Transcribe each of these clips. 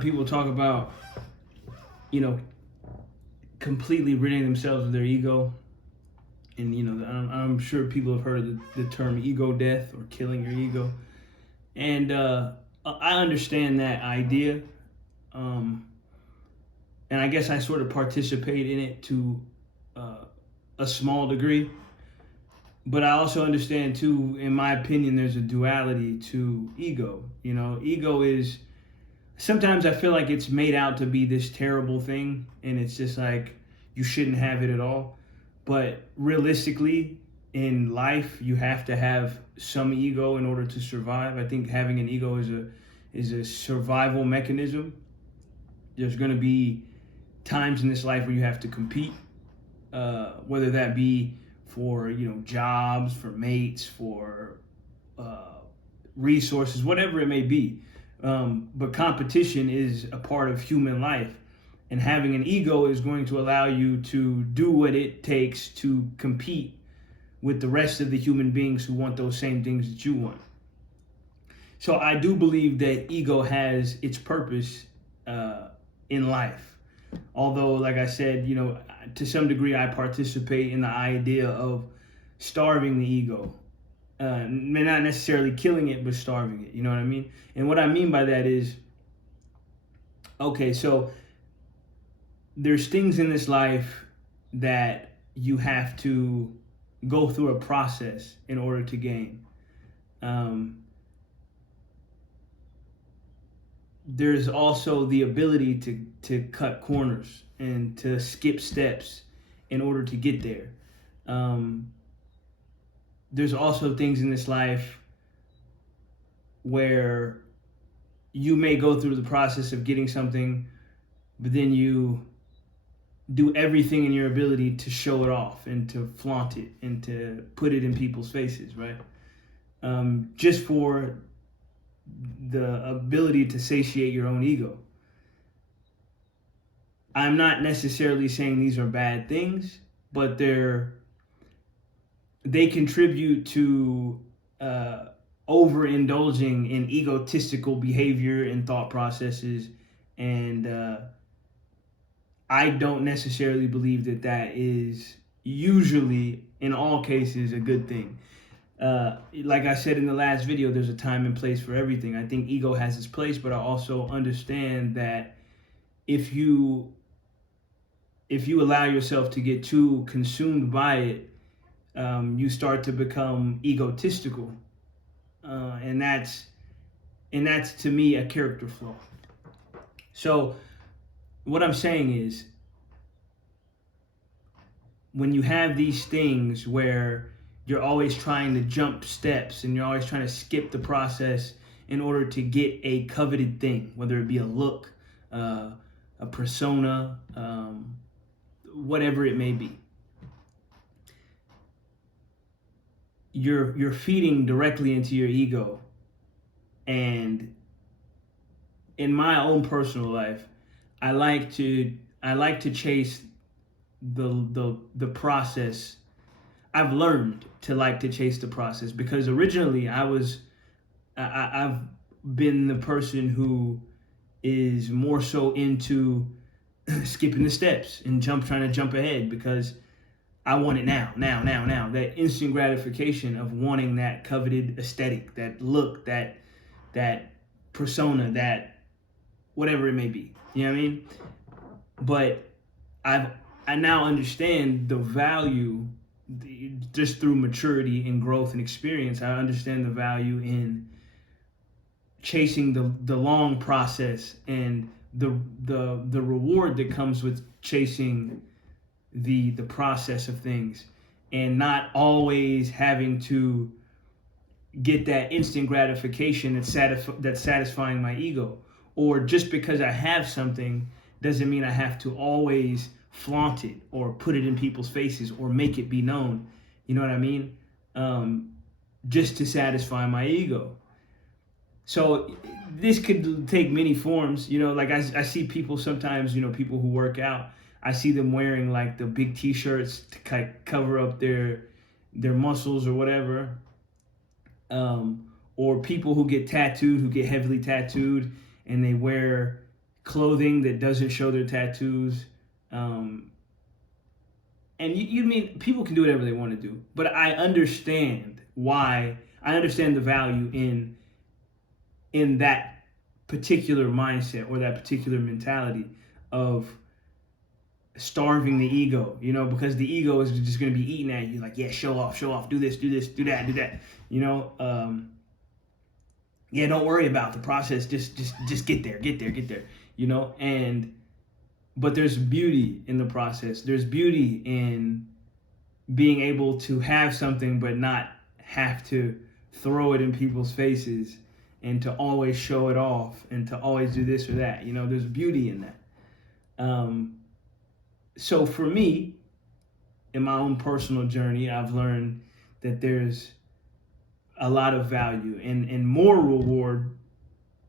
People talk about, you know, completely ridding themselves of their ego. And, I'm sure people have heard of the term ego death or killing your ego. And I understand that idea. Um, and I guess I sort of participate in it to uh, a small degree. But I also understand, too, in my opinion, there's a duality to ego. Ego is sometimes I feel like it's made out to be this terrible thing, and it's just like you shouldn't have it at all. But realistically, in life, you have to have some ego in order to survive. I think having an ego is a survival mechanism. There's going to be times in this life where you have to compete, whether that be for jobs, for mates, for uh, resources, whatever it may be. But competition is a part of human life. And having an ego is going to allow you to do what it takes to compete with the rest of the human beings who want those same things that you want. So I do believe that ego has its purpose in life. Although, like I said, to some degree, I participate in the idea of starving the ego. Not necessarily killing it, but starving it. You know what I mean? And what I mean by that is, okay, so there's things in this life that you have to go through a process in order to gain. Um, there's also the ability to cut corners and to skip steps in order to get there. Um, there's also things in this life where you may go through the process of getting something, but then you do everything in your ability to show it off and to flaunt it and to put it in people's faces, right? Just for the ability to satiate your own ego. I'm not necessarily saying these are bad things, but they contribute to overindulging in egotistical behavior and thought processes, and I don't necessarily believe that is usually, in all cases, a good thing. Like I said in the last video, there's a time and place for everything. I think ego has its place, but I also understand that if you allow yourself to get too consumed by it, you start to become egotistical, and that's to me a character flaw. So what I'm saying is, when you have these things where you're always trying to jump steps and you're always trying to skip the process in order to get a coveted thing, whether it be a look, a persona, whatever it may be, you're feeding directly into your ego. And in my own personal life, I like to chase the process. I've learned to like to chase the process because originally I've been the person who is more so into skipping the steps and trying to jump ahead because I want it now. That instant gratification of wanting that coveted aesthetic, that look, that persona, that whatever it may be. You know what I mean? But I now understand the value, just through maturity and growth and experience. I understand the value in chasing the long process and the reward that comes with chasing the process of things, and not always having to get that instant gratification that's satisfying my ego. Or just because I have something doesn't mean I have to always flaunt it or put it in people's faces or make it be known. You know what I mean? Just to satisfy my ego. So this could take many forms. Like I see people sometimes, people who work out, I see them wearing like the big t-shirts to cover up their muscles or whatever. Or people who get tattooed, who get heavily tattooed, and they wear clothing that doesn't show their tattoos. And you mean people can do whatever they want to do, but I understand why. I understand the value in that particular mindset or that particular mentality of starving the ego, because the ego is just going to be eating at you like, yeah, show off, do this, do that, yeah, don't worry about the process, just get there, and but there's beauty in the process. There's beauty in being able to have something but not have to throw it in people's faces and to always show it off and to always do this or that. There's beauty in that. So for me, in my own personal journey, I've learned that there's a lot of value and more reward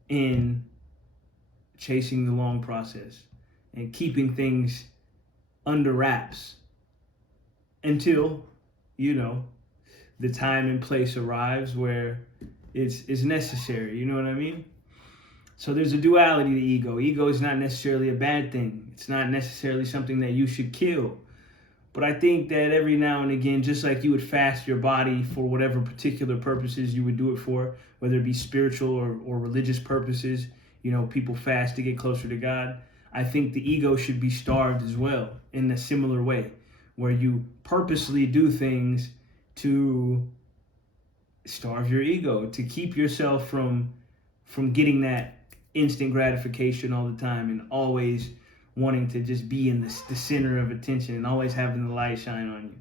in chasing the long process and keeping things under wraps until, the time and place arrives where it's necessary. You know what I mean? So there's a duality to ego. Ego is not necessarily a bad thing. It's not necessarily something that you should kill. But I think that every now and again, just like you would fast your body for whatever particular purposes you would do it for, whether it be spiritual or religious purposes, people fast to get closer to God. I think the ego should be starved as well in a similar way, where you purposely do things to starve your ego, to keep yourself from getting that instant gratification all the time and always wanting to just be in the center of attention and always having the light shine on you.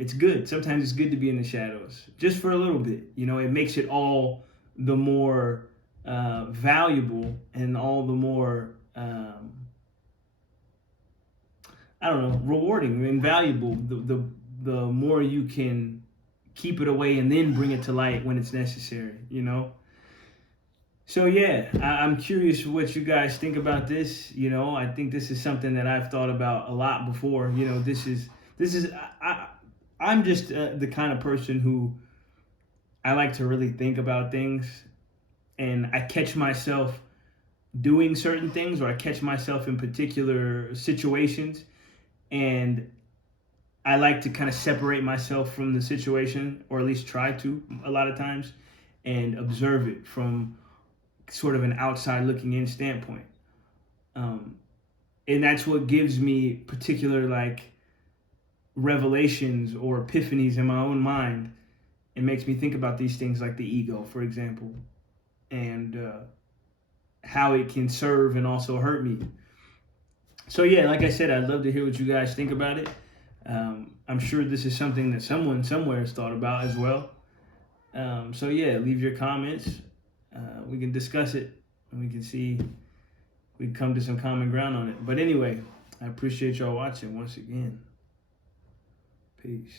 It's good. Sometimes it's good to be in the shadows, just for a little bit. It makes it all the more valuable and all the more, rewarding and valuable. The more you can keep it away and then bring it to light when it's necessary. So yeah, I'm curious what you guys think about this. I think this is something that I've thought about a lot before. I'm just the kind of person who I like to really think about things, and I catch myself doing certain things, or I catch myself in particular situations, and I like to kind of separate myself from the situation, or at least try to a lot of times, and observe it from sort of an outside looking in standpoint. And that's what gives me particular revelations or epiphanies in my own mind. It makes me think about these things like the ego, for example, and how it can serve and also hurt me. So yeah, like I said, I'd love to hear what you guys think about it. I'm sure this is something that someone somewhere has thought about as well. So yeah, leave your comments. We can discuss it and we can see we can come to some common ground on it. But anyway, I appreciate y'all watching once again. Peace.